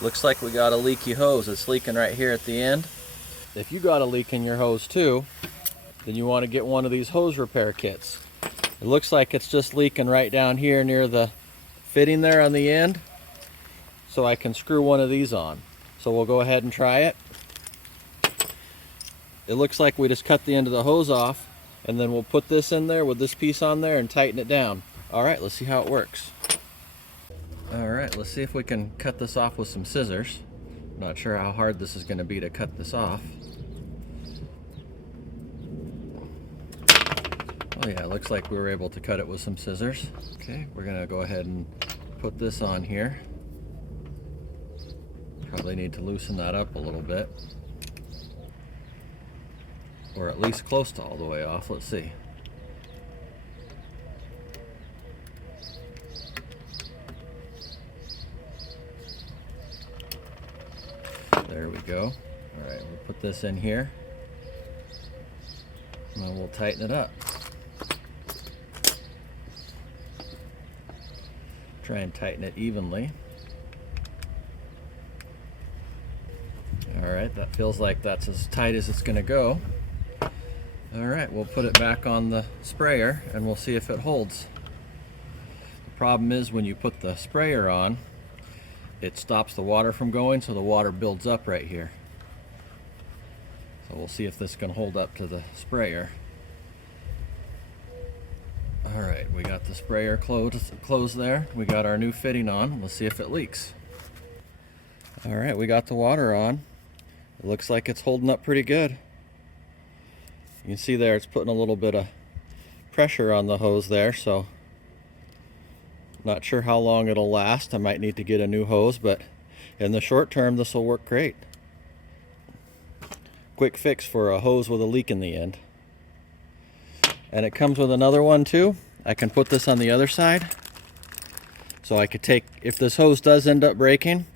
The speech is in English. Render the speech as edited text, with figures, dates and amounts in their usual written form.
Looks like we got a leaky hose. It's leaking right here at the end. If you got a leak in your hose too, then you want to get one of these hose repair kits. It looks like it's just leaking right down here near the fitting there on the end. So I can screw one of these on. So we'll go ahead and try it. It looks like we just cut the end of the hose off, and then we'll put this in there with this piece on there and tighten it down. All right, let's see how it works. All right, let's see if we can cut this off with some scissors. Not sure how hard this is going to be to cut this off. Oh yeah, it looks like we were able to cut it with some scissors. Okay, we're going to go ahead and put this on here. Probably need to loosen that up a little bit. Or at least close to all the way off. Let's see. There we go. All right, we'll put this in here. And then we'll tighten it up. Try and tighten it evenly. All right, that feels like that's as tight as it's going to go. All right, we'll put it back on the sprayer and we'll see if it holds. The problem is when you put the sprayer on, it stops the water from going, so the water builds up right here. So we'll see if this can hold up to the sprayer. All right, we got the sprayer closed there. We got our new fitting on. Let's see if it leaks. All right, we got the water on. It looks like it's holding up pretty good. You can see there it's putting a little bit of pressure on the hose there, so not sure how long it'll last. I might need to get a new hose, but in the short term this will work great. Quick fix for a hose with a leak in the end. And it comes with another one too. I can put this on the other side. So I could take, if this hose does end up breaking,